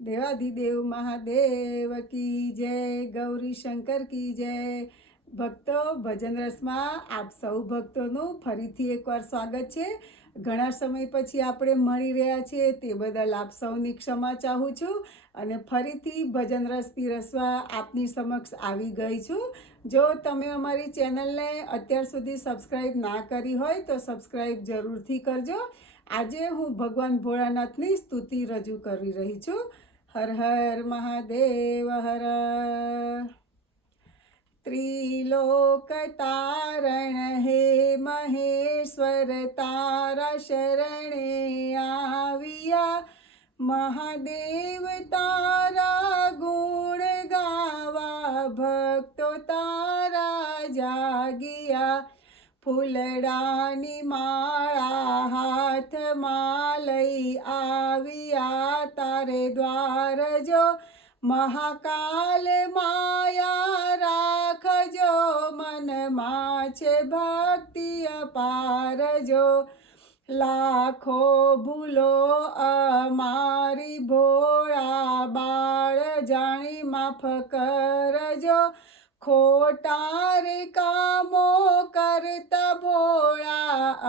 देवाधिदेव महादेव की जय, गौरी शंकर की जय। ભક્તો, ભજન રસમાં આપ સૌ ભક્તોનું ફરીથી એકવાર સ્વાગત છે। ઘણા સમય પછી આપણે મળી રહ્યા છીએ તે બદલ આપ સૌની ક્ષમા ચાહું છું અને ફરીથી ભજન રસ પીરસવા આપની સમક્ષ આવી ગઈ છું। જો તમે અમારી ચેનલને અત્યાર સુધી સબસ્ક્રાઈબ ના કરી હોય તો સબસ્ક્રાઈબ જરૂરથી કરજો। આજે હું ભગવાન ભોળાનાથની સ્તુતિ રજૂ કરી રહી છું। હર હર મહાદેવ હર। त्रिलोक तारण हे महेश्वर तारा शरणे आविया। महादेव तारा गुण गावा भक्तो तारा जागिया। फूलडानी माळा हाथमां लई आविया तारे द्वार जो। महाकाल माया राखजो मनमा छे भक्ति अपार जो। लाखो भूलो अमारी भोळा बाळ जाणी माफ करजो। खोटा रे कामो करता भोळा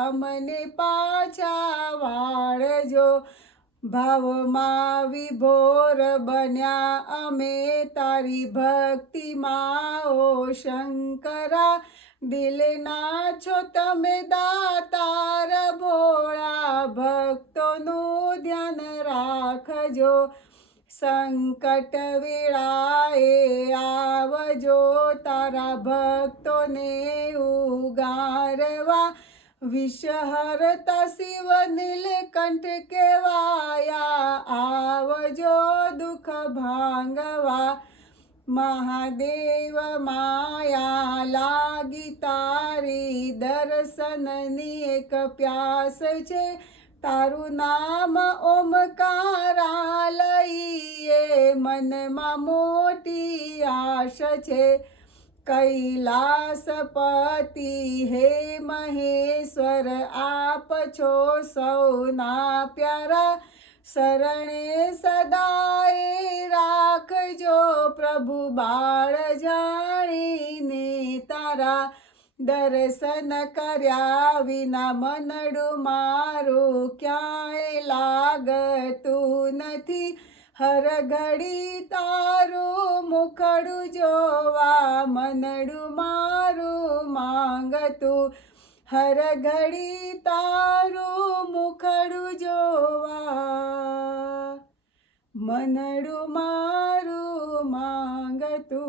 अमने पाछा वाळजो। भावमां विभोर बन्या अमे तारी भक्ति मां ओ शंकरा। दिलना छो तमे दातार भोळा भक्तोनुं ध्यान राखजो। संकट वेळाए आवजो तारा भक्तोने उगारवा। विषहरता शिव नीलकंठ केवाया आवजो दुख भांगवा। महादेव माया लागी तारी दर्शननी एक प्यास छे। तारू नाम ओमकारा लईए मनमा मोटी आश छे। कैलासपति हे महेश्वर आप छो सौना प्यारा। शरणे सदाए राखजो प्रभु बाळ जाणीने तारा। दर्शन कर्या विना मनडू मारू क्यांय लागतुं नथी। हर घड़ी तारू मुखड़ू जोवा मनडू मारू मांगतू। हर घड़ी तारू मुखड़ू जोवा मनडू मारू मांगतू।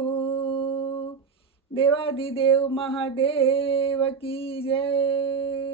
देवाधिदेव महादेव की जय।